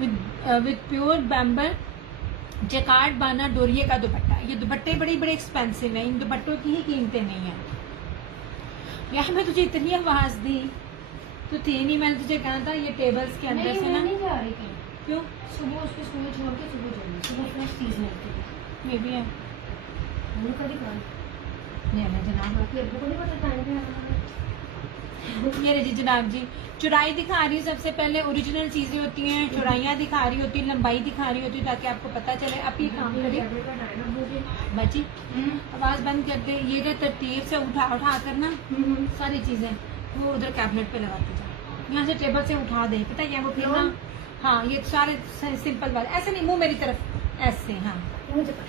With pure बैम्बर Jaccard बाना डोरिये का दुपट्टा। ये दुपट्टे बड़े बड़े एक्सपेंसिव हैं, इन दुपट्टों की ही कीमतें नहीं है। यार मैं तुझे इतनी आवाज दी तो थी नहीं, मैंने तुझे कहा था ये टेबल्स के अंदर से ना। नहीं जा रही कहीं। क्यों? सुबह उसको स्कूल छोड़ के सुबह जाऊंगी, सुबह फ्रेश चीज मिलती है। ये भी है हमने कभी कहा ये ले जनाब, बाकी अब्बू को नहीं पता टाइम पे आना। ये रही जी जनाब जी, चौड़ाई दिखा रही हूँ। सबसे पहले ओरिजिनल चीजें होती हैं, चौड़ाइयाँ दिखा रही होती है, लंबाई दिखा रही होती है, ताकि आपको पता चले। आप ये काम करिए बची, आवाज बंद कर दे। ये जो तरतीब से उठा उठा कर ना सारी चीजें वो उधर कैबिनेट पे लगाती जाए, यहाँ से टेबल से उठा दे, पता है क्या वो फिर ना। हाँ ये सारे सिंपल वाले, ऐसे नहीं मुंह मेरी तरफ ऐसे। हाँ मुझे पता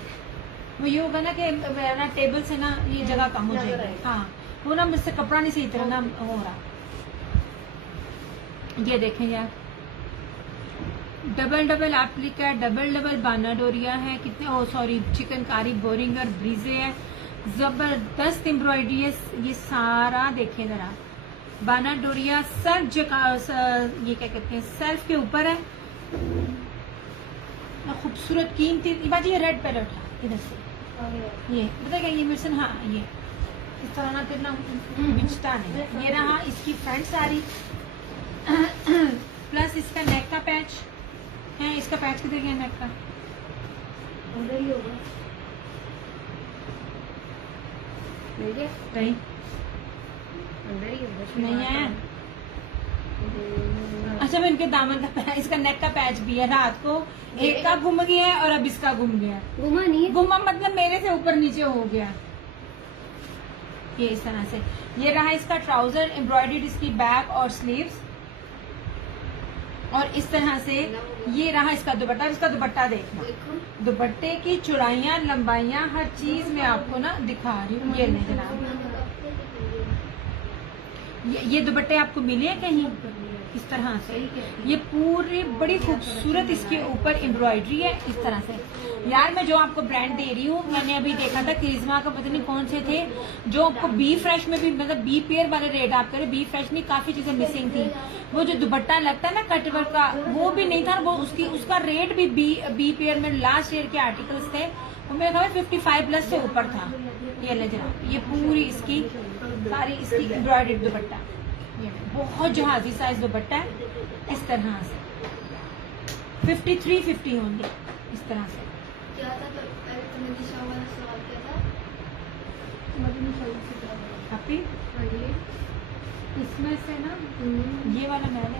वो ये होगा ना कि ना टेबल से ना ये जगह कम हो जाएगी। हाँ वो ना मुझसे कपड़ा नहीं सही तरह ना हो रहा। ये देखें यार, डबल डबल एप्लिक है, डबल डबल बाना डोरिया है, कितने ओ सॉरी चिकनकारी बोरिंग और ब्रीजे है, जबरदस्त एम्ब्रॉयडरी है। ये सारा देखें जरा, बाना डोरिया सर्फ ये क्या कहते हैं सेल्फ के ऊपर है, खूबसूरत कीमती। बाजी ये रेड पैलेट है इधर से, ये पता क्या ये मिशन। हाँ ये इस तरह ना फिर ना बिचता नहीं। ये रहा इसकी फ्रंट साड़ी प्लस इसका नेक का पैच है। इसका पैच किधर गया नेक का? अंदर ही होगा। नहीं अंदर ही होगा। नहीं है। अच्छा मैं इनके दामन का पैच, इसका नेक का पैच भी है। रात को एक का गुम गया है और अब इसका गुम गया है। घुमा नहीं है, गुमा मतलब मेरे से ऊपर नीचे हो गया। ये इस तरह से। ये रहा इसका ट्राउजर, एम्ब्रॉयडर्ड इसकी बैक और स्लीव्स, और इस तरह से ये रहा इसका दुपट्टा। इसका दुपट्टा देखना, दुपट्टे की चौड़ाइयाँ लंबाइयाँ हर चीज में आपको ना दिखा रही हूँ। ये नहीं जनाब, ये दुपट्टे आपको मिले हैं कहीं इस तरह से। ये पूरी बड़ी खूबसूरत इसके ऊपर एम्ब्रॉयडरी है इस तरह से। यार मैं जो आपको ब्रांड दे रही हूँ, मैंने अभी देखा था क्रिज्मा का, पता नहीं कौन से थे, जो आपको बी फ्रेश में भी, मतलब बी पेयर वाले रेट आप करें, बी फ्रेश में काफी चीजें मिसिंग थी। वो जो दुपट्टा लगता है ना कटवर्क का, वो भी नहीं था। वो उसका रेट भी बी पेयर में लास्ट ईयर के आर्टिकल्स थे, वो मेरे ख्याल 55 प्लस से ऊपर था। ये ले जनाब, ये पूरी इसकी सारी इसकी एम्ब्रॉयडर्ड दुपट्टा, बहुत जहाजी साइज दुपट्टा है इस तरह से। 5350 होंगे इस तरह से। क्या था तुमने दिशा वाला सवाल किया था? हैप्पी इसमें से ना ये वाला मैंने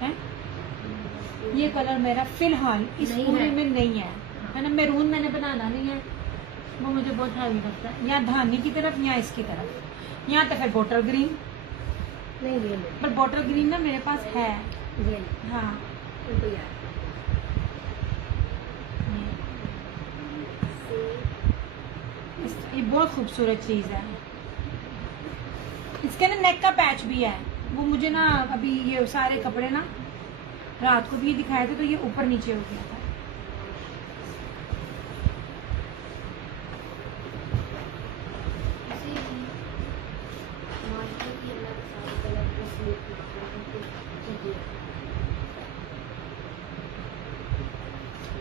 है, ये कलर मेरा फिलहाल इस पूरे में नहीं है ना। मैरून मैंने बनाना नहीं है, वो मुझे बहुत हैवी लगता है। यहाँ धानी की तरफ, यहाँ इसकी तरफ, यहाँ तक है बॉटल ग्रीन। नहीं ये पर बॉटल ग्रीन ना मेरे पास है। ये हाँ तो यार ये बहुत खूबसूरत चीज है। इसके ना नेक का पैच भी है। वो मुझे ना अभी ये सारे कपड़े ना रात को भी दिखाए थे तो ये ऊपर नीचे हो गया था।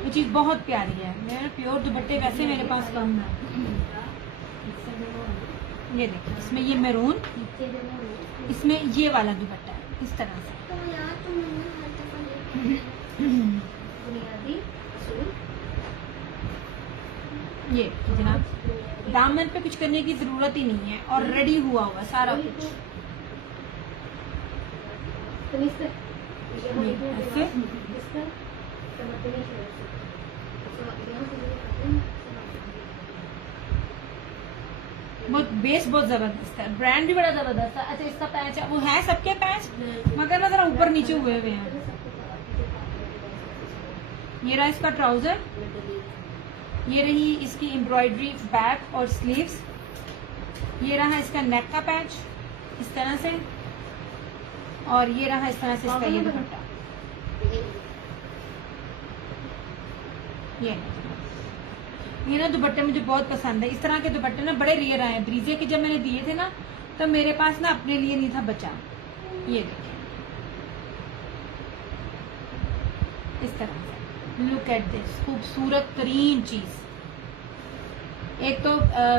ये चीज बहुत प्यारी है। मेरे प्योर दुपट्टे वैसे मेरे पास कम है। ये देखिए, इसमें ये मैरून, इसमें ये वाला दुपट्टा है इस तरह से। ये जनाब, दामन पे कुछ करने की जरूरत ही नहीं है और रेडी हुआ हुआ सारा कुछ। ऐसे बहुत बेस बहुत जबरदस्त है, ब्रांड भी बड़ा जबरदस्त है। अच्छा इसका पैच है, वो है सबके पैच मगर ना जरा ऊपर नीचे हुए हुए हैं। ये रहा इसका ट्राउजर, ये रही इसकी एम्ब्रॉयडरी बैक और स्लीव्स, ये रहा इसका नेक का पैच इस तरह से, और ये रहा इस तरह से इसका ये दुपट्टा। ये ना दुपट्टे मुझे बहुत पसंद है। इस तरह के दुपट्टे ना बड़े रेयर आए। ब्रीजे के जब मैंने दिए थे ना तो मेरे पास ना अपने लिए नहीं था बचा। ये देखिए इस तरह से। लुक एट दिस, खूबसूरत तरीन चीज। एक तो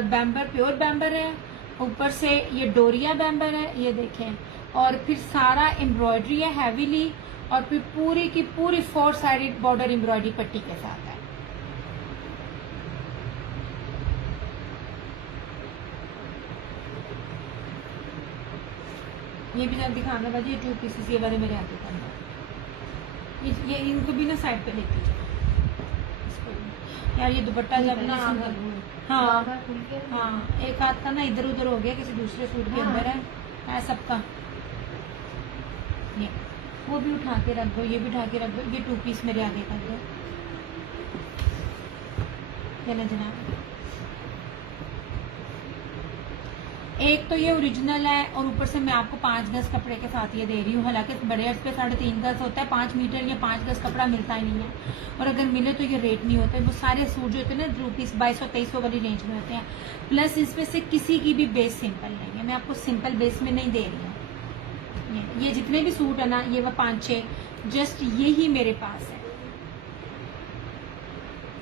बैम्बर, प्योर बैम्बर है, ऊपर से ये डोरिया बैम्बर है, ये देखें, और फिर सारा एम्ब्रॉयडरी है हैवीली, और फिर पूरी की पूरी 4 साइडेड बॉर्डर एम्ब्रॉयडरी पट्टी के साथ है। ये भी जब दिखाना बाजी, ये 2 पीसेस ये वाले मेरे हाथ के अंदर, ये इनको भी ना साइड पे लेती जाए यार। ये दुपट्टा जब ना, हाँ हाँ, एक हाथ का ना इधर उधर हो गया, किसी दूसरे सूट के अंदर है सबका। ये वो भी उठा के रख दो, ये भी उठा के रख दो, ये 2 पीस मेरे आगे कर दो। चले जनाब, एक तो ये ओरिजिनल है, और ऊपर से मैं आपको 5 गज कपड़े के साथ ये दे रही हूँ। हालांकि बड़े अर्ज पे 3.5 गज होता है, 5 मीटर या 5 गज कपड़ा मिलता ही नहीं है, और अगर मिले तो ये रेट नहीं होता है। वो सारे सूट जो होते हैं ना रुपीस 2200-2300 वाली रेंज में होते हैं। प्लस इसमें से किसी की भी बेस सिंपल नहीं है, मैं आपको सिंपल बेस में नहीं दे रही हूँ। ये जितने भी सूट है ना, ये वो 5-6 जस्ट यही मेरे पास है।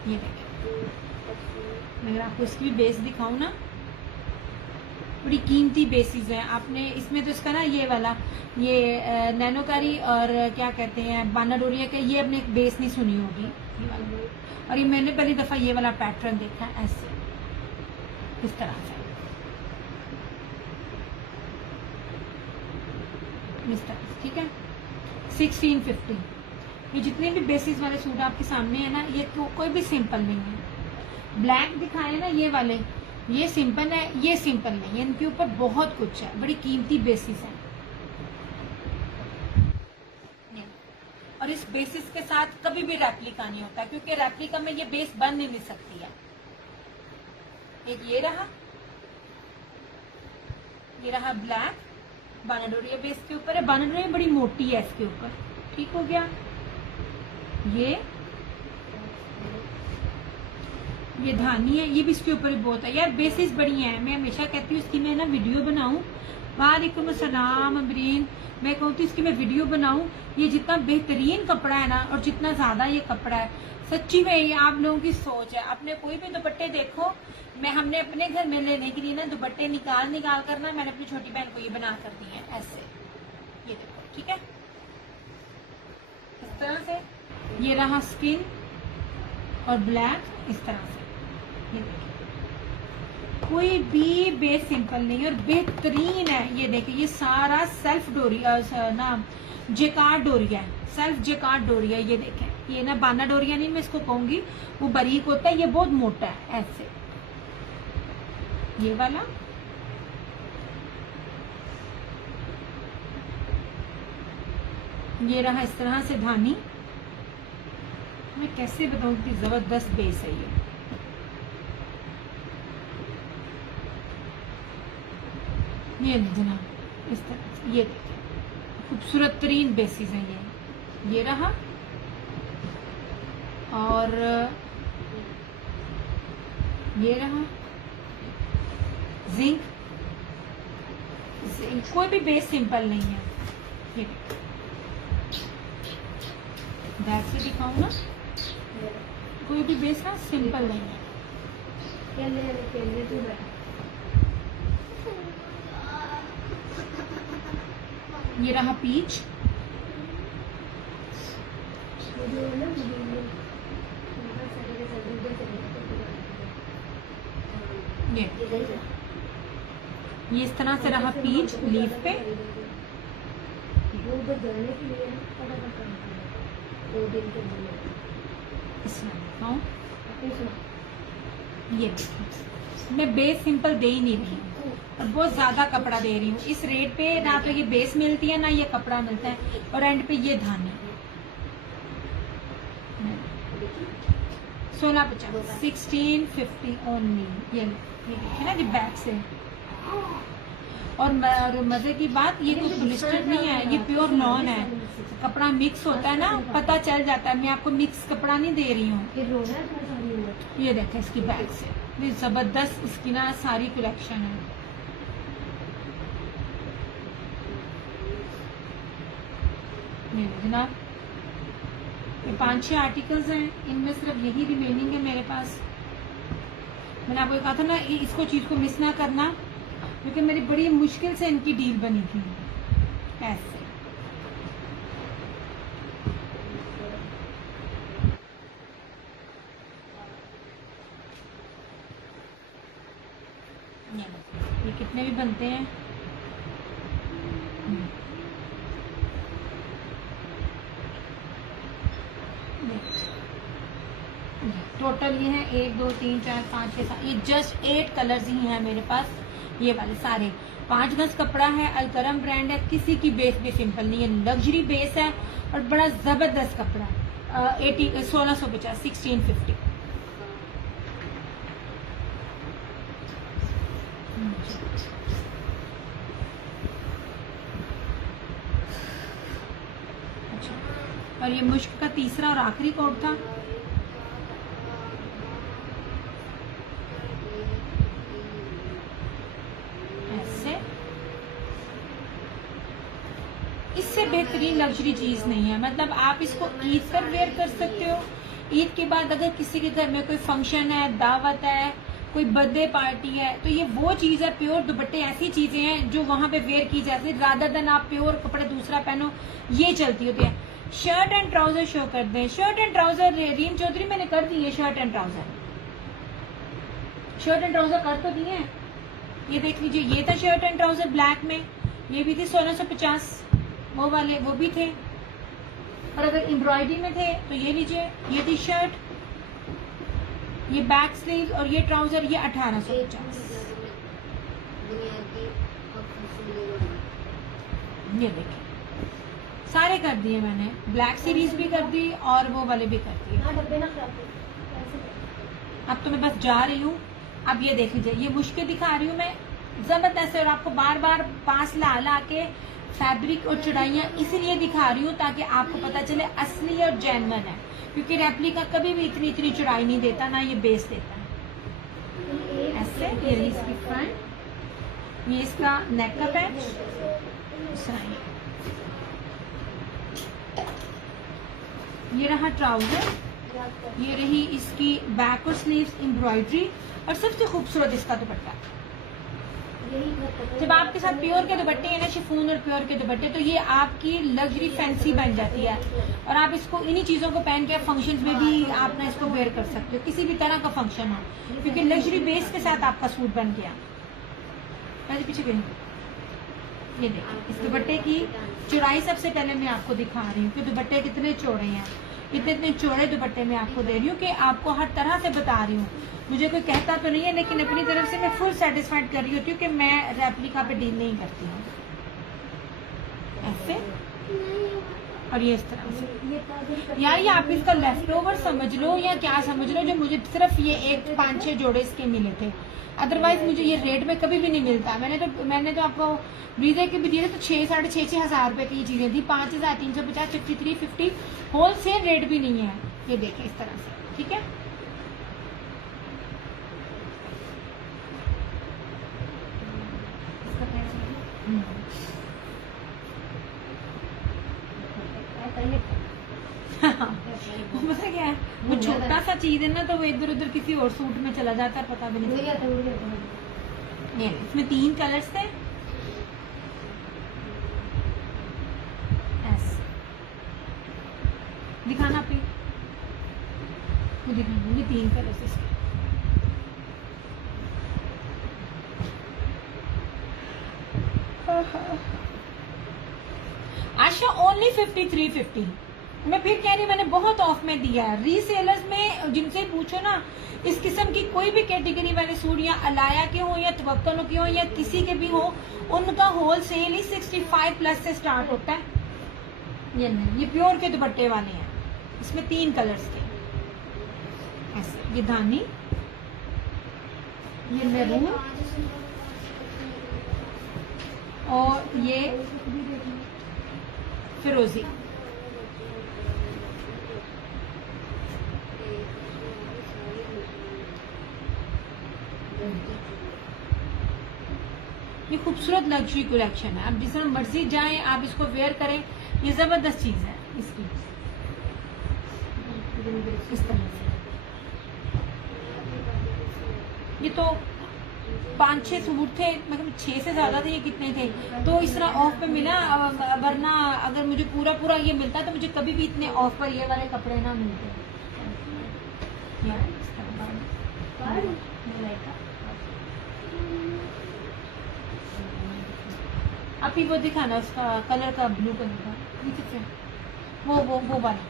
ये देखिए, मैं आपको इसकी भी बेस दिखाऊं ना, बड़ी कीमती बेसिस है। आपने इसमें तो इसका ना ये वाला, ये नैनोकारी और क्या कहते हैं बाना डोरिया का, ये अपने बेस नहीं सुनी होगी ये वाला। और ये मैंने पहली दफा ये वाला पैटर्न देखा है ऐसे, इस तरह से, इस तरह से, ठीक है। 1650। ये जितने भी बेसिस वाले सूट आपके सामने है ना, ये तो कोई भी सिंपल नहीं है। ब्लैक दिखाए ना ये वाले, ये सिंपल है, ये सिंपल नहीं है, इनके ऊपर बहुत कुछ है, बड़ी कीमती बेसिस है। और इस बेसिस के साथ कभी भी रेप्लिका नहीं होता, क्योंकि रेप्लिका में ये बेस बन ही नहीं सकती है। एक ये रहा ब्लैक, बानाडोरिया बेस के ऊपर है। बानाडोरिया बड़ी मोटी है इसके ऊपर, ठीक हो गया। ये धानी है, ये भी इसके ऊपर ही बहुत है यार, बेसिस बड़ी है। मैं हमेशा कहती हूँ इसकी मैं ना वीडियो बनाऊं। वालेकुम अस्सलाम अमरीन, मैं कहती हूँ इसकी मैं वीडियो बनाऊं। ये जितना बेहतरीन कपड़ा है ना, और जितना ज्यादा ये कपड़ा है, सच्ची में ये आप लोगों की सोच है। अपने कोई भी दुपट्टे देखो, हमने अपने घर में लेने के लिए ना दुपट्टे निकाल कर ना, मैंने अपनी छोटी बहन को ये बना कर दी है ऐसे, ये देखो, ठीक है, इस तरह से। ये रहा स्किन और ब्लैक, इस तरह से, ये देखिए, कोई भी बेस सिंपल नहीं है और बेहतरीन है। ये देखिए, ये सारा सेल्फ डोरिया ना, जेकार्ड डोरिया है, सेल्फ जेकार्ड डोरिया। ये देखें, ये ना बाना डोरिया नहीं मैं इसको कहूंगी, वो बारीक होता है, ये बहुत मोटा है ऐसे। ये वाला ये रहा इस तरह से धानी। मैं कैसे बताऊं कि जबरदस्त बेस है ये जनाब, इस तरह से, ये देखिए, खूबसूरत तरीन बेसिस है ये रहा। और ये रहा जिंक, कोई भी बेस सिंपल नहीं है। ये बैक से दिखाऊं ना, कोई भी बेस ना सिंपल नहीं है। ये रहा पीच, ये इस तरह से रहा पीच लीफ पे। ये देखिए, मैं बेस सिंपल दे ही नहीं रही हूँ और बहुत ज्यादा कपड़ा दे रही हूँ। इस रेट पे ना तो ये बेस मिलती है ना ये कपड़ा मिलता है, और एंड पे ये धानी 1650 1650 ओनली। ये है ना जी बैक से। और मजे की बात, ये कुछ ब्लिस्टर नहीं है, ये प्योर लॉन है। कपड़ा मिक्स होता है ना, पता चल जाता है। मैं आपको मिक्स कपड़ा नहीं दे रही हूँ। ये देखें इसकी बैक से, ये जबरदस्त इसकी ना सारी कलेक्शन है। ये जनाब ये 5-6 आर्टिकल्स हैं, इनमें सिर्फ यही रिमेनिंग है मेरे पास। मैंने आपको कहा था ना इसको चीज को मिस ना करना, क्योंकि मेरी बड़ी मुश्किल से इनकी डील बनी थी ऐसे। ये कितने भी बनते हैं, टोटल ये है 1 2 3 4 5 6 7, ये जस्ट 8 कलर्स ही हैं मेरे पास। ये वाले सारे 5 गज कपड़ा है, अलकरम ब्रांड है, किसी की बेस भी सिंपल नहीं है, लग्जरी बेस है और बड़ा जबरदस्त कपड़ा। 1650 1650। अच्छा, और ये मुश्क का तीसरा और आखिरी कोट था। इससे बेहतरीन लग्जरी चीज नहीं है, मतलब आप इसको ईद पर वेयर कर सकते हो। ईद के बाद अगर किसी के घर में कोई फंक्शन है, दावत है, कोई बर्थडे पार्टी है, तो ये वो चीज है। प्योर दुपट्टे ऐसी चीजें हैं जो वहां पे वेयर की जाती है, रादर देन आप प्योर कपड़े दूसरा पहनो, ये चलती होती है। शर्ट एंड ट्राउजर शो कर दें। शर्ट एंड ट्राउजर रीम चौधरी मैंने कर दी है, शर्ट एंड ट्राउजर कर तो दिए। ये देख लीजिए, ये था शर्ट एंड ट्राउजर ब्लैक में, ये भी थी 1650, वो वाले वो भी थे। और अगर एम्ब्रॉयडरी में थे तो ये लीजिए, ये टी शर्ट, ये बैक स्लीव और ये ट्राउजर, ये 1850। ये देखिए सारे कर दिए मैंने, ब्लैक सीरीज भी कर दी और वो वाले भी कर दिए। अब तो मैं बस जा रही हूँ। अब ये देख लीजिए, ये मुश्किल दिखा रही हूँ मैं जबरदस्त, और आपको बार बार पास ला ला के फैब्रिक और चढ़ाइयाँ इसीलिए दिखा रही हूँ ताकि आपको पता चले असली और जेन्युइन है, क्योंकि रेप्लिका कभी भी इतनी चढ़ाई नहीं देता, ना ये बेस देता है। ऐसे ये रही इसकी फ्रंट, ये इसका नेक का पैच, ये रहा ट्राउजर, ये रही इसकी बैक और स्लीव्स एम्ब्रॉयडरी, और सबसे खूबसूरत इसका दुपट्टा। जब आपके साथ प्योर के दुपट्टे हैं ना, शिफॉन और प्योर के दुपट्टे, तो ये आपकी लग्जरी फैंसी बन जाती है, और आप इसको इन्हीं चीजों को पहन के फंक्शंस में भी आप ना इसको वेयर कर सकते हो, किसी भी तरह का फंक्शन हो, क्योंकि लग्जरी बेस के साथ आपका सूट बन गया। पीछे गई, ये देखिए इस दुपट्टे की चौड़ाई सबसे पहले मैं आपको दिखा रही हूँ कि दुपट्टे कितने चौड़े हैं। इतने चौड़े दुपट्टे मैं आपको दे रही हूँ कि आपको हर तरह से बता रही हूँ। मुझे कोई कहता तो नहीं है, लेकिन अपनी तरफ से मैं फुल सेटिस्फाइड कर रही होती हूँ कि मैं रेप्लिका पे डील नहीं करती हूँ। ऐसे और ये इस तरह से, यार ये आप इसका लेफ्ट ओवर समझ लो या क्या समझ लो, जो मुझे सिर्फ ये 1-5-6 जोड़े इसके मिले थे, अदरवाइज मुझे ये रेट में कभी भी नहीं मिलता। मैंने तो आपको ब्रीजे के भी दिए तो 6-6.5 हजार रुपए की चीजें थी, 5350 5350 होलसेल रेट भी नहीं है। ये देखिए इस तरह से, ठीक है। पता क्या है, वो छोटा सा चीज है ना, तो वो इधर उधर किसी और सूट में चला जाता है, पता भी नहीं चलता। ये इसमें 3 कलर्स थे, दिखाना प्लीज, वो दिखाना, ये 3 कलर्स इसके। आशा ओनली 5350। मैं फिर कह रही हूँ, मैंने बहुत ऑफ में दिया है। रीसेलर्स में जिनसे पूछो ना, इस किस्म की कोई भी कैटेगरी वाले सूट, या अलाया के हो या तवक्कल के हो या किसी के भी हो, उनका होलसेल ही 65+ से स्टार्ट होता है। ये नहीं, ये प्योर के दुपट्टे वाले हैं, इसमें 3 कलर्स के ऐसे, ये धानी, ये मैरून और ये फिरोजी। ये खूबसूरत लग्जरी कलेक्शन है, आप जिस तरह मर्जी जाएं, आप इसको वेयर करें, ये जबरदस्त चीज है इसकी। इस तरह से। ये तो 5-6 सूट थे, मतलब 6 से ज्यादा थे, ये कितने थे, तो इस तरह ऑफ पे मिला। वरना अगर मुझे पूरा पूरा ये मिलता तो मुझे कभी भी इतने ऑफ पर ये वाले कपड़े ना मिलते। अभी वो दिखाना उसका कलर का, ब्लू कलर का, नीचे से वो वाला।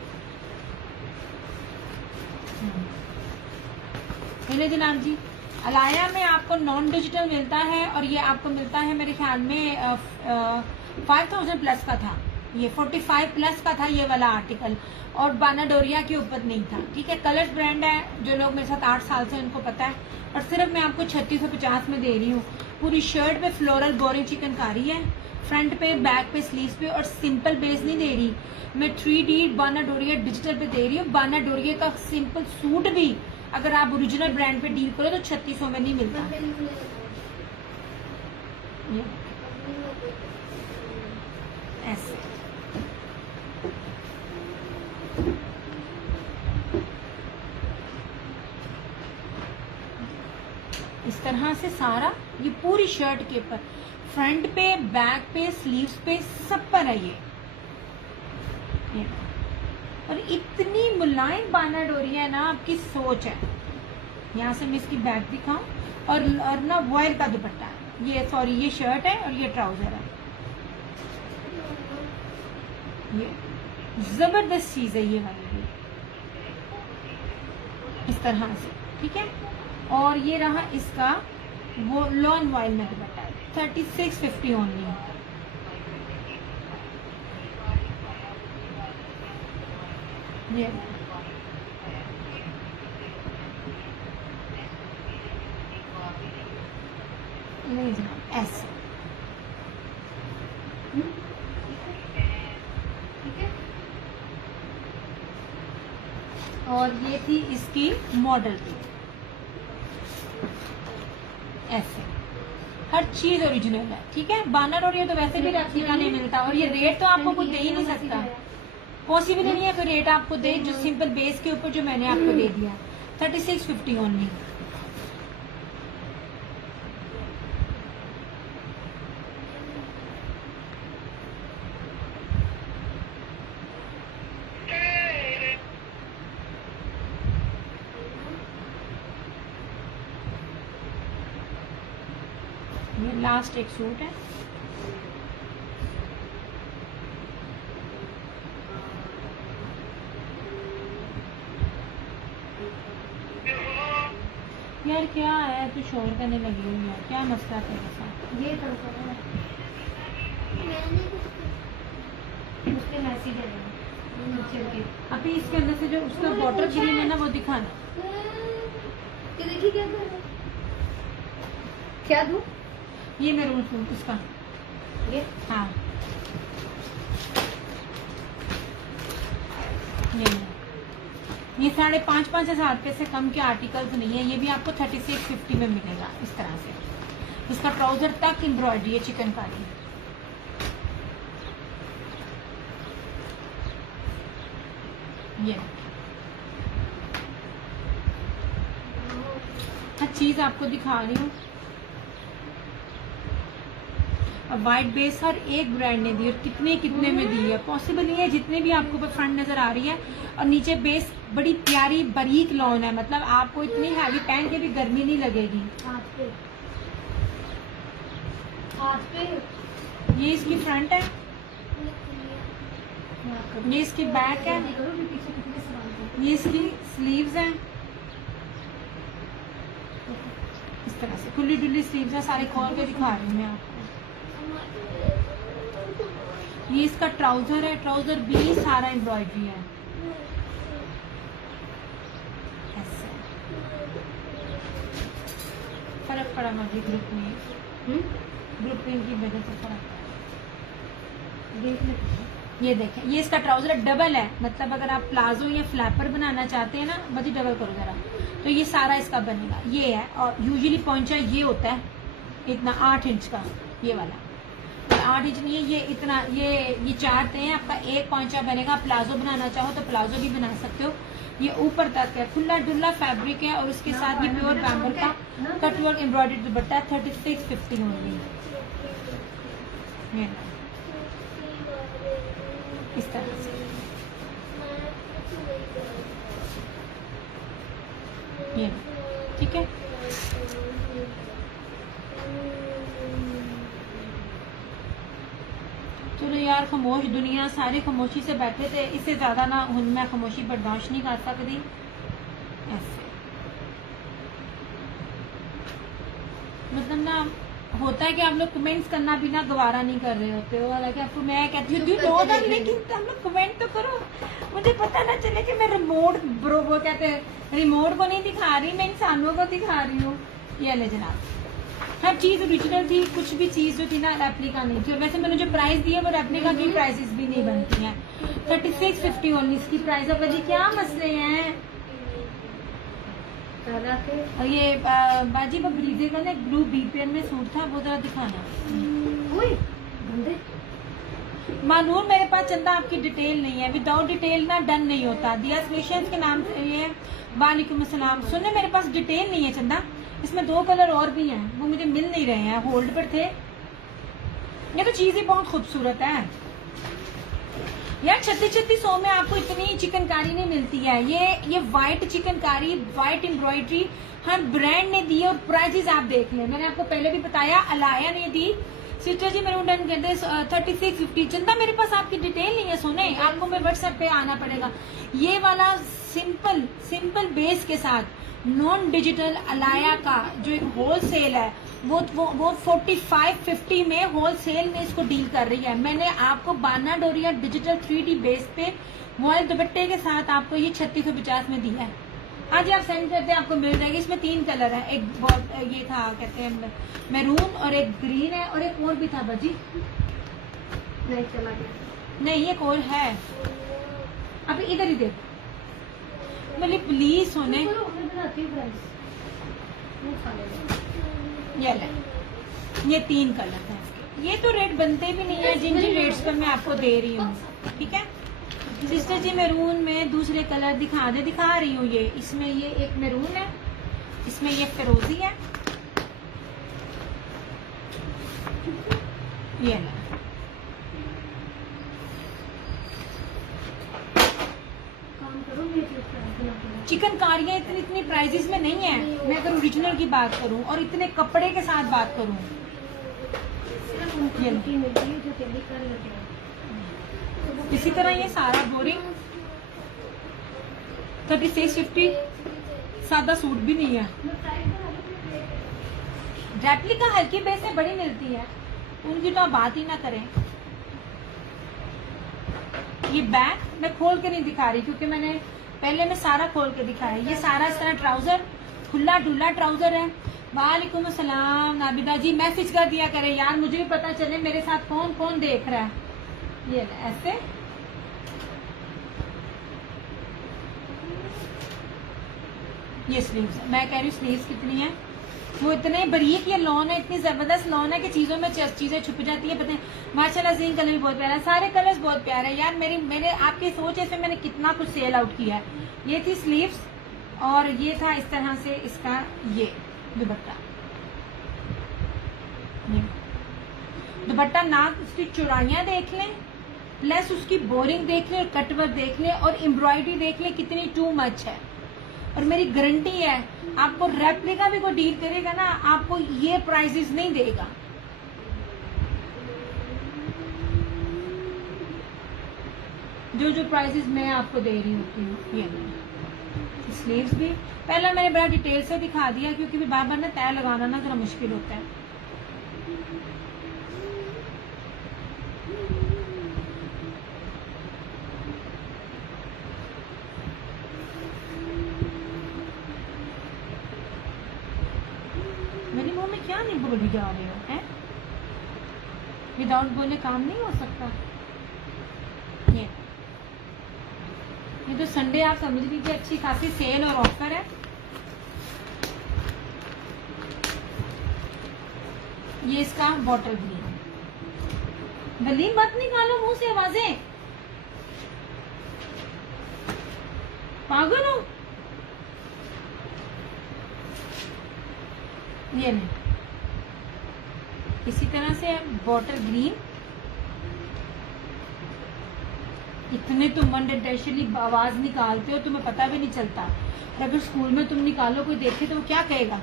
हेलो जनाब जी, अलाया में आपको नॉन डिजिटल मिलता है और ये आपको मिलता है मेरे ख्याल में 5000 प्लस का था, ये 45 प्लस का था ये वाला आर्टिकल, और बाना डोरिया के ऊपर नहीं था। ठीक है, कलर्स ब्रांड है, जो लोग मेरे साथ 8 साल से उनको पता है। और सिर्फ मैं आपको 3650 में दे रही हूँ। पूरी शर्ट पे फ्लोरल बोरिंग चिकनकारी है, फ्रंट पे, बैक पे, स्लीव्स पे, और सिंपल बेस नहीं दे रही मैं, 3D बाना डोरिया डिजिटल पे दे रही हूँ। बाना डोरिया का सिंपल सूट भी अगर आप ओरिजिनल ब्रांड पे डील करो तो 3600 में नहीं मिलता। ऐसे इस तरह से सारा ये पूरी शर्ट के ऊपर, फ्रंट पे, बैक पे, स्लीव्स पे, सब पर है ये। और इतनी मुलायम बाना डोरिया है ना, आपकी सोच है। यहाँ से मैं इसकी बैक दिखाऊं, और ना वॉयल का दुपट्टा है ये, सॉरी ये शर्ट है और ये ट्राउजर है। ये जबरदस्त चीज है ये वाली, इस तरह से। ठीक है, और ये रहा इसका वो लॉन वॉयल में दुपट्टा है, 3650 ओनली। ये नहीं जनाब, ऐसे। और ये थी इसकी मॉडल की, ऐसे हर चीज ओरिजिनल है। ठीक है, बानर और ये तो वैसे भी रेप्लिका नहीं मिलता, और ये रेट तो आपको कुछ दे ही नहीं सकता, पॉसिबल नहीं है कोई रेट आपको दे जो सिंपल बेस के ऊपर जो मैंने आपको दे दिया, 3650 ओनली। ये लास्ट एक सूट है, यार क्या है तू शोर करने लगी हुई है, क्या मसला तेरे साथ? ये तड़का है, उसके मैसेज है नीचे के। अभी इसके अंदर से जो उसका बॉटल ग्रीन है ना वो दिखाना। ये देखिए क्या कर रहा है, क्या दूं? ये मेरून सूट इसका, ये हाँ ये 5,500 रुपये से कम के आर्टिकल्स नहीं है। ये भी आपको 3650 में मिलेगा इस तरह से। इसका ट्राउजर तक एम्ब्रॉयडरी है चिकनकारी। ये हर चीज आपको दिखा रही हूँ। अब वाइट बेस हर एक ब्रांड ने दी, और कितने कितने में दी है, पॉसिबल नहीं है जितने भी आपको ऊपर फ्रंट नजर आ रही है। और नीचे बेस बड़ी प्यारी बारीक लॉन है, मतलब आपको इतनी हैवी पहन के भी गर्मी नहीं लगेगी। हाथ पे ये इसकी फ्रंट है, ये इसकी बैक है, ये इसकी स्लीव्स हैं, इस तरह से खुली डुली स्लीव्स है। सारे खोल के दिखा रही हूँ मैं आपको। ये इसका ट्राउजर है, ट्राउजर भी सारा एम्ब्रॉयडरी है। ऐसे फर्क पड़ा मुझे ग्रुप में, ग्रुप में की वजह से फर्क पड़ा। ये देखें, ये इसका ट्राउजर डबल है, मतलब अगर आप प्लाजो या फ्लैपर बनाना चाहते हैं ना, बस डबल करो जरा, तो ये सारा इसका बनेगा। ये है, और यूजुअली पहुंचा ये होता है इतना 8 इंच का, ये वाला। 8 इंच नहीं है, ये इतना, ये 4 तय है। आपका एक पॉइंचा बनेगा। प्लाजो बनाना चाहो तो प्लाजो भी बना सकते हो। ये ऊपर तक है, खुला डुल्ला फैब्रिक है और उसके साथ ये प्योर बैम्बर का कटवर्क एम्ब्रॉयडरी दुपट्टा 3650 ओनली। इस तरह से ये, ठीक है। चलो यार, खामोश दुनिया सारी खामोशी से बैठे थे, इससे ज्यादा ना मैं खामोशी बर्दाश्त नहीं कर सकती। ऐसे मतलब ना होता है कि आप लोग कमेंट्स करना भी ना गवारा नहीं कर रहे होते हो। हालांकि आपको मैं कहती हूँ लेकिन हम लोग कमेंट तो करो, मुझे पता ना चले कि मैं रिमोट वो कहते हैं रिमोट को नहीं दिखा रही, मैं इंसानों को दिखा रही हूँ। ये ले जनाब, हर चीज ओरिजिनल थी, कुछ भी चीज जो थी ना रेप्लिका नहीं थी। और वैसे मैंने जो प्राइस दी है वो रेप्लिका की प्राइसेस भी नहीं बनती हैं। 3650 ओनली इसकी प्राइस है। जी क्या मसले हैं? और ये बाजी बब्रीजे का ना ब्लू बीपीएन में सूट था, वो जरा दिखाना। मानूर मेरे पास चंदा आपकी डिटेल नहीं है, विदाउट डिटेल ना डन नहीं होता। दिया सोल्यूशंस के नाम से ये वालेकुम अस्सलाम। सुने मेरे पास डिटेल नहीं है चंदा, इसमें 2 कलर और भी हैं, वो मुझे मिल नहीं रहे हैं, होल्ड पर थे। ये तो चीज ही बहुत खूबसूरत है यार। 3600 में आपको इतनी चिकनकारी नहीं मिलती है। ये व्हाइट चिकनकारी, व्हाइट एम्ब्रॉयडरी हर ब्रांड ने दी है और प्राइसेस आप देख लें। मैंने आपको पहले भी बताया, अलाया ने दी। सिस्टर जी मेरे डन कहते 3650। चंदा मेरे पास आपकी डिटेल नहीं है, सुने आपको मैं व्हाट्सएप पे आना पड़ेगा। ये वाला सिंपल बेस के साथ नॉन डिजिटल अलाया का जो एक होलसेल है वो 4550 में होलसेल में इसको डील कर रही है। मैंने आपको बाना डोरिया डिजिटल 3D बेस पे वॉयल दुपट्टे के साथ आपको ये 3650 में दिया है। आज आप सेंड करते हैं आपको मिल जाएगी। इसमें 3 कलर है, एक बहुत ये था कहते हैं मैरून और एक ग्रीन है और एक और भी था बाजी, नहीं चला गया। नहीं एक और है, अभी इधर ही देखो। मतलब प्लीज सोने ये 3 कलर है इसके। ये तो रेट बनते भी नहीं है जिन रेट्स पर मैं आपको दे रही हूँ, ठीक है। सिस्टर जी मैरून में दूसरे कलर दिखा रही हूँ। ये इसमें ये एक मैरून है, इसमें ये फिरोजी है, ये है। चिकनकारियाँ इतनी प्राइसेस में नहीं है। मैं अगर ओरिजिनल की बात करूं और इतने कपड़े के साथ बात करूं, इसी तरह ये सारा बोरिंग 3650 सादा सूट भी नहीं है। रेप्लिका हल्की बेस में बड़ी मिलती है, उनकी तो आप बात ही ना करें। ये बैक मैं खोल के नहीं दिखा रही क्योंकि मैंने पहले मैं सारा खोल के दिखाया। ये सारा इस तरह ट्राउजर, खुला डुल्ला ट्राउजर है। वालेकुम अस्सलाम नाबिदा जी, मैसेज कर दिया करें यार, मुझे भी पता चले मेरे साथ कौन कौन देख रहा है। ये ऐसे ये स्लीव्स, मैं कह रही हूँ स्लीव्स कितनी है, वो इतने बारीक ये लॉन है, इतनी जबरदस्त लॉन है कि चीजों में चीजें छुप जाती है। पता है माशाल्लाह जिन कलर भी बहुत प्यारा है, सारे कलर्स बहुत प्यारे हैं यार। मेरे आपकी सोच है, मैंने कितना कुछ सेल आउट किया है। ये थी स्लीव्स और ये था इस तरह से इसका ये दुपट्टा। दुपट्टा नाक उसकी चौड़ाइयां देख लें, प्लस उसकी बोरिंग देख लें और कटवर्क देख लें और एम्ब्रॉयडरी देख लें कितनी टू मच है। और मेरी गारंटी है आपको रेप्लिका भी कोई डील करेगा ना, आपको ये प्राइसेस नहीं देगा। जो प्राइसेस मैं आपको दे रही होती हूँ। ये स्लीव्स भी पहले मैंने बड़ा डिटेल से दिखा दिया क्योंकि बार बार ना तय लगाना ना थोड़ा मुश्किल होता है। मेरे मुंह में क्या नहीं बोली जा रहे हो हैं? विदाउट बोले काम नहीं हो सकता। ये तो संडे आप समझ लीजिए अच्छी खासी सेल और ऑफर है। ये इसका बॉटल ग्रीन, गली मत निकालो मुंह से आवाजें, पागल हो। ये नहीं, इसी तरह से वाटर ग्रीन, इतने तुम अनइंटेंशनली आवाज निकालते हो, तुम्हें पता भी नहीं चलता। और अगर स्कूल में तुम निकालो, कोई देखे तो वो क्या कहेगा।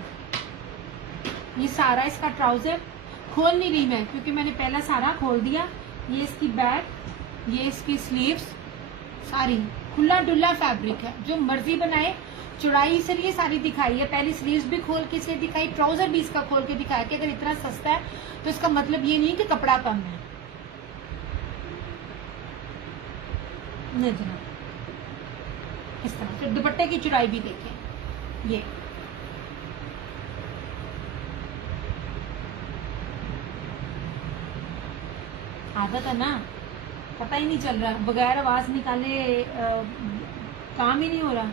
ये सारा इसका ट्राउजर खोल नहीं रही मैं, क्योंकि मैंने पहला सारा खोल दिया। ये इसकी बैक, ये इसकी स्लीव्स, सारी खुला डुल्ला फैब्रिक है, जो मर्जी बनाए। चौड़ाई इसलिए सारी दिखाई है, पहली स्लीव्स भी खोल के इसलिए दिखाई, ट्राउजर भी इसका खोल के दिखाया कि अगर इतना सस्ता है तो इसका मतलब ये नहीं कि कपड़ा कम है। नहीं जना, इस तरह से दुपट्टे की चौड़ाई भी देखें। ये आदत है ना, पता ही नहीं चल रहा, बगैर आवाज निकाले काम ही नहीं हो रहा।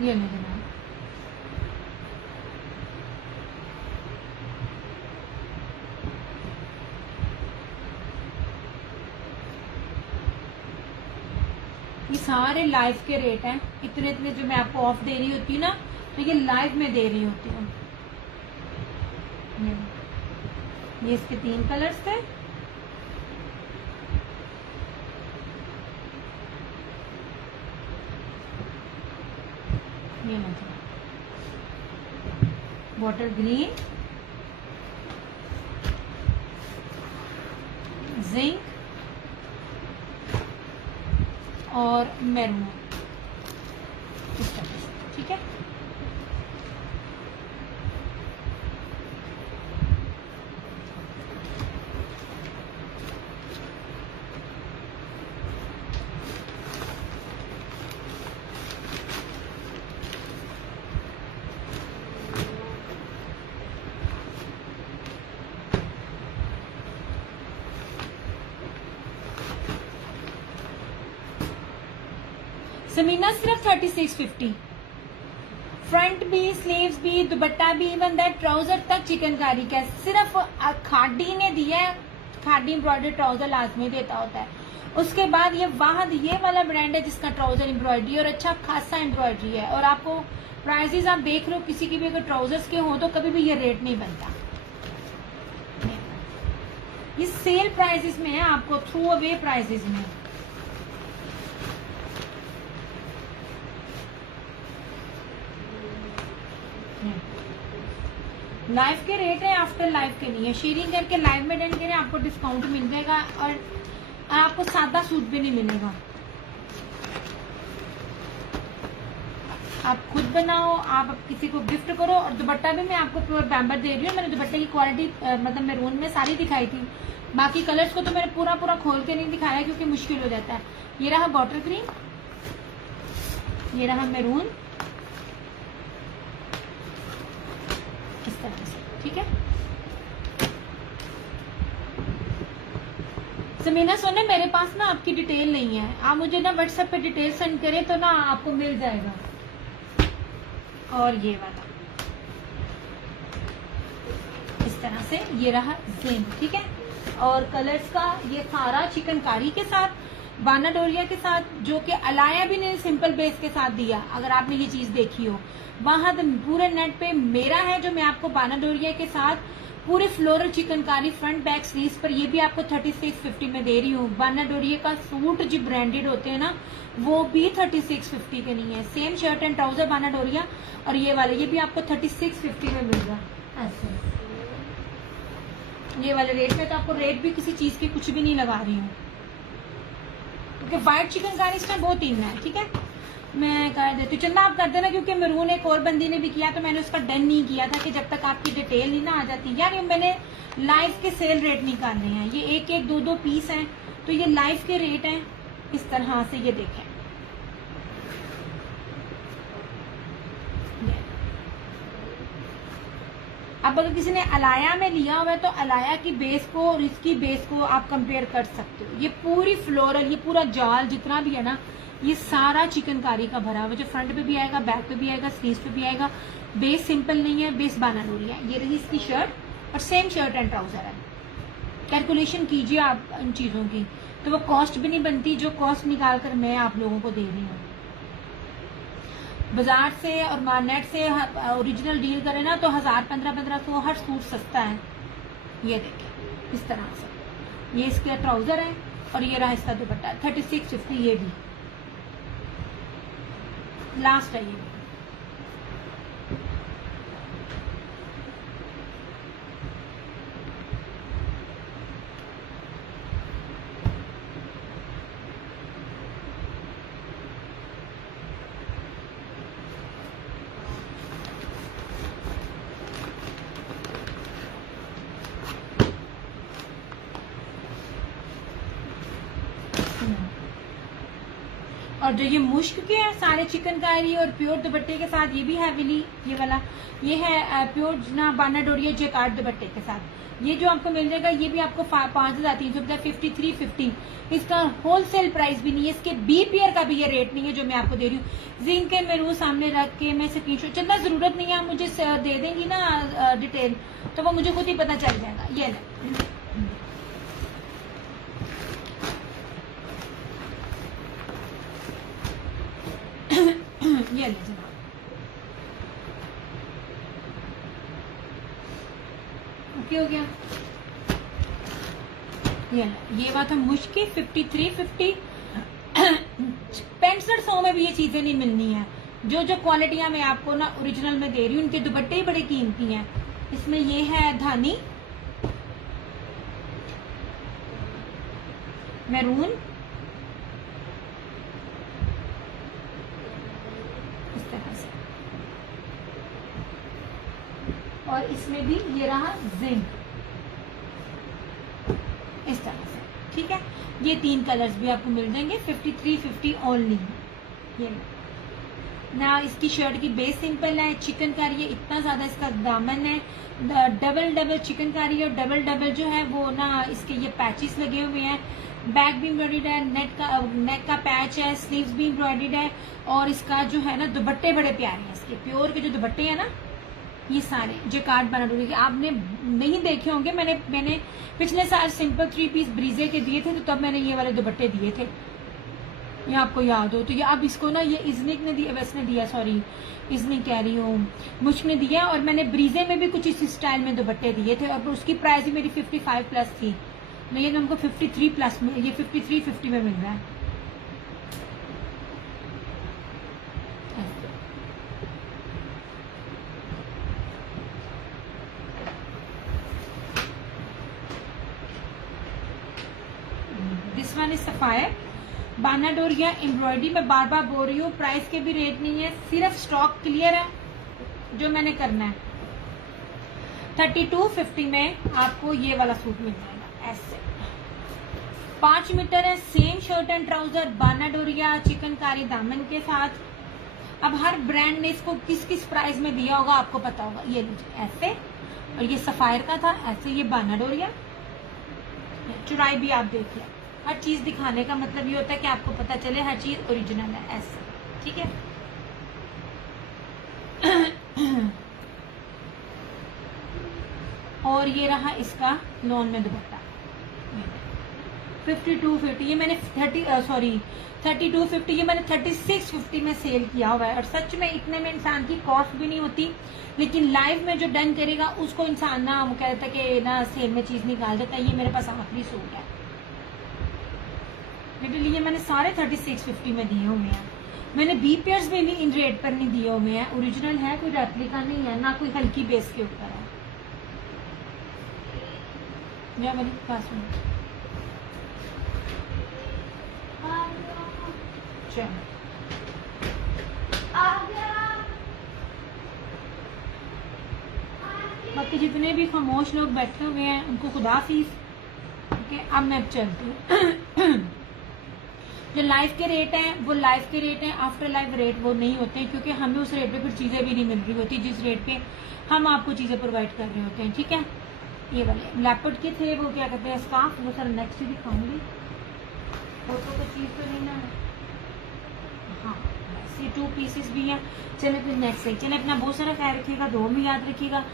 ये नहीं जना, ये सारे लाइव के रेट हैं। इतने इतने जो मैं आपको ऑफ दे रही होती हूँ ना, तो ये लाइव में दे रही होती हूँ। ये इसके 3 कलर्स थे। ये वाटर ग्रीन, जिंक और मैरून, इस तरह से, ठीक है। समीना सिर्फ 3650, फ्रंट भी, स्लीव्स भी, दुपट्टा भी, इवन दैट ट्राउजर तक चिकनकारी का। सिर्फ खाडी ने दिया है, खाडी एम्ब्रॉयडरी ट्राउजर लाजमी देता होता है। उसके बाद ये वाहद, ये वाला ब्रांड है जिसका ट्राउजर एम्ब्रॉयडरी और अच्छा खासा एम्ब्रॉयडरी है। और आपको प्राइसेस आप देख लो, किसी की भी अगर ट्राउजर्स के हो तो कभी भी ये रेट नहीं बनता। ये सेल प्राइसेस में है, आपको थ्रू अवे प्राइसेस में। लाइव के रेट है, आफ्टर लाइव के नहीं है। शेयरिंग करके लाइव में डन करें, आपको डिस्काउंट मिल जाएगा और आपको सादा सूट भी नहीं मिलेगा। आप खुद बनाओ, आप किसी को गिफ्ट करो। और दुपट्टा भी मैं आपको प्योर बैम्बर दे रही हूँ। मैंने दुपट्टे की क्वालिटी मतलब मैरून में सारी दिखाई थी, बाकी कलर्स को तो मैंने पूरा पूरा खोल के नहीं दिखाया क्योंकि मुश्किल हो जाता है। ये रहा बॉटल ग्रीन, ये रहा मैरून, इस तरह से, ठीक है। समीना सोने, मेरे पास ना आपकी डिटेल नहीं है, आप मुझे ना व्हाट्सएप पे डिटेल सेंड करें तो ना आपको मिल जाएगा। और ये वाला इस तरह से, ये रहा जेम, ठीक है। और कलर्स का ये सारा चिकनकारी के साथ, बाना डोरिया के साथ, जो कि अलाया भी ने सिंपल बेस के साथ दिया। अगर आपने ये चीज देखी हो, वहां पूरे नेट पे मेरा है जो मैं आपको बाना डोरिया के साथ पूरे floral chikankari front back sleeves पर, ये भी आपको 3650 में दे रही हूँ। बाना डोरिया का सूट जो ब्रांडेड होते हैं ना, वो भी 3650 के नहीं है। सेम शर्ट एंड ट्राउजर बाना डोरिया, और ये वाले ये भी आपको 3650 में मिल रहा है। ऐसे ये वाले रेट में तो आपको रेट भी किसी चीज की कुछ भी नहीं लगा रही हूँ, क्योंकि व्हाइट चिकनकारी इसका बहुत इन है, ठीक है। मैं कर देती हूँ, चंदा आप कर देना, क्योंकि मैरून एक और बंदी ने भी किया तो मैंने उसका डन नहीं किया था कि जब तक आपकी डिटेल नहीं ना आ जाती। यार ये मैंने लाइव के सेल रेट निकालने हैं, ये एक एक दो दो पीस हैं तो ये लाइव के रेट हैं। इस तरह से ये देखें, अब अगर किसी ने अलाया में लिया हुआ है तो अलाया की बेस को और इसकी बेस को आप कंपेयर कर सकते हो। ये पूरी फ्लोरल, ये पूरा जाल जितना भी है ना, ये सारा चिकनकारी का भरा हुआ, जो फ्रंट पे भी आएगा, बैक पे भी आएगा, स्लीव्स पे भी आएगा। बेस सिंपल नहीं है, बेस बानाडोरी है। ये रही इसकी शर्ट और सेम शर्ट एंड ट्राउजर है। कैलकुलेशन कीजिए आप इन चीजों की, तो वो कॉस्ट भी नहीं बनती जो कॉस्ट निकाल कर मैं आप लोगों को दे रही हूँ। बाजार से और मार्केट से ओरिजिनल डील करें ना तो 1000-1500 हर सूट सस्ता है। ये देखिए इस तरह से, ये इसके ट्राउजर है और ये रहा इसका दुपट्टा 3650। ये भी लास्ट है। ये और जो ये मुश्क के हैं सारे चिकनकारी और प्योर दुपट्टे के साथ, ये भी हैवीली ये वाला, ये है प्योर ना बानाडोरिया जेकार्ड दुपट्टे के साथ। ये जो आपको मिल जाएगा ये भी आपको 5350 इसका होलसेल प्राइस भी नहीं है, इसके बी पेयर का भी ये रेट नहीं है जो मैं आपको दे रही हूँ। जिंक के मेरू सामने रख के मैं स्क्रीनशॉट, चलना जरूरत नहीं है, आप मुझे दे देंगी ना डिटेल तो वो मुझे खुद ही पता चल जाएगा। ये ये ले जनाब, ओके हो गया। ये बात है मुश्किल 5350 6500 में भी ये चीजें नहीं मिलनी है। जो जो क्वालिटियां मैं आपको ना ओरिजिनल में दे रही हूँ, उनके दुपट्टे ही बड़े कीमती हैं। इसमें ये है धानी मैरून, इस तरह से, और इसमें भी ये रहा जिंक इस तरह से, ठीक है। ये 3 कलर्स भी आपको मिल जाएंगे 5350 ओनली। ये ना इसकी शर्ट की बेस सिंपल है, चिकनकारी है, इतना ज्यादा इसका दामन है, डबल चिकनकारी और डबल जो है वो ना इसके ये पैचेस लगे हुए हैं। बैक भी एम्ब्रॉयडर्ड है, नेक का पैच है, स्लीव्स भी एम्ब्रॉयडर्ड है, और इसका जो है ना दुपट्टे बड़े प्यारे हैं। इसके प्योर के जो दुपट्टे हैं ना, ये सारे जेकार्ड बनाडोरी के आपने नहीं देखे होंगे। मैंने पिछले साल सिंपल 3 पीस ब्रीजे के दिए थे, तो तब मैंने ये वाले दुपट्टे दिए थे, ये आपको याद हो तो। ये अब इसको ना ये इजनिक ने दिया, वैसे ने दिया, सॉरी इजनिक कह रही हूँ, मुझ ने दिया। और मैंने ब्रीजे में भी कुछ इस स्टाइल में दुपट्टे दिए थे, और उसकी प्राइस भी मेरी 55 प्लस थी, लेकिन हमको 53 प्लस में, ये 5350 में मिल रहा है। दिस वन इज सफायर बानाडोरिया एम्ब्रॉयडरी। मैं बार बार बोल रही हूँ, प्राइस के भी रेट नहीं है, सिर्फ स्टॉक क्लियर है जो मैंने करना है। 3250 में आपको ये वाला सूट मिल जाएगा ऐसे, 5 मीटर है, सेम शर्ट एंड ट्राउजर, बानाडोरिया चिकनकारी दामन के साथ। अब हर ब्रांड ने इसको किस किस प्राइस में दिया होगा आपको पता होगा। ये लीजिए ऐसे, और ये सफायर का था ऐसे, ये बानाडोरिया, चुराई भी आप देखिए। हर चीज दिखाने का मतलब ये होता है कि आपको पता चले हर चीज ओरिजिनल है ऐसे, ठीक है। और ये रहा इसका लॉन में दुपट्टा 5250, ये मैंने 3250, ये मैंने 3650 में सेल किया हुआ है। और सच में इतने में इंसान की कॉस्ट भी नहीं होती, लेकिन लाइव में जो डन करेगा उसको इंसान ना वो कहता है कि ना सेल में चीज निकाल देता है। ये मेरे पास आखिरी सूट है, मेरे लिए मैंने सारे 3650 में दिए हुए हैं। मैंने बी पेयर्स में भी इन रेट पर नहीं दिए हुए हैं, ओरिजिनल है, कोई रेप्लिका नहीं है, ना कोई हल्की बेस के ऊपर है। या मेरे पास में बाकी जितने भी खामोश लोग बैठे हुए हैं उनको खुदा हाफिज। ओके, अब मैं चलती हूँ। जो लाइफ के रेट हैं वो लाइफ के रेट हैं, आफ्टर लाइफ रेट वो नहीं होते हैं, क्योंकि हमें उस रेट पे फिर चीजें भी नहीं मिल रही होती जिस रेट पे हम आपको चीजें प्रोवाइड कर रहे होते हैं। ठीक है, ये वाले लैपटॉप के थे, वो क्या कहते हैं स्कार्फ, वो सर नेक्स्ट भी दिखाऊंगी। फोटो को चीज तो नहीं ना, हाँ ये 2 पीसेस भी हैं। चले फिर नेक्स्ट है, चले अपना बहुत सारा ख्याल रखिएगा, दुआ में याद रखिएगा।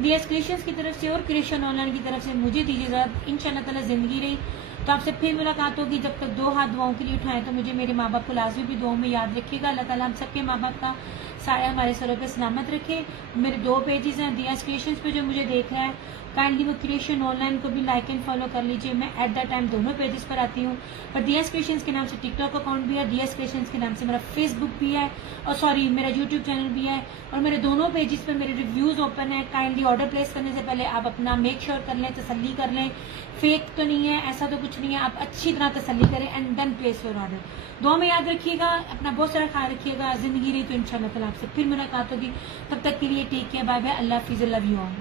डीएस क्रिएशंस की तरफ से और क्रिएशन ऑनलाइन की तरफ से मुझे दीजिए इजाजत। इंशाल्लाह ताला जिंदगी रही तो आपसे फिर मुलाकात होगी। जब तक 2 हाथ दुआओं के लिए उठाएं तो मुझे मेरे माँ बाप को लाजमी भी दुआओं में याद रखिएगा। अल्लाह ताला हम सबके माँ बाप का साया हमारे सरों पे सलामत रखे। मेरे 2 पेजेस हैं डीएस क्रिएशंस पे, जो मुझे देख रहा है काइंडली वो क्रिएशन ऑनलाइन को भी लाइक एंड फॉलो कर लीजिए। मैं एट द टाइम दोनों पेजेस पर आती हूँ, और डीएस क्रिएशंस के नाम से टिकटॉक अकाउंट भी है, डीएस क्रिएशंस के नाम से मेरा फेसबुक भी है, और सॉरी मेरा यूट्यूब चैनल भी है, और मेरे दोनों पेजेस पर मेरे रिव्यूज ओपन है। काइंडली ऑर्डर प्लेस करने से पहले आप अपना मेक श्योर कर लें, तसल्ली कर लें, फेक तो नहीं है, ऐसा तो कुछ नहीं है, आप अच्छी तरह तसल्ली करें and then place your order. दुआ में याद रखिएगा, अपना बहुत सारा ख्याल रखिएगा। जिंदगी रही तो इंशाल्लाह ताला आपसे फिर मुलाकात होगी। तब तक के लिए टेक केयर, बाय बाय, अल्लाह हाफिज़, लव यू ऑल।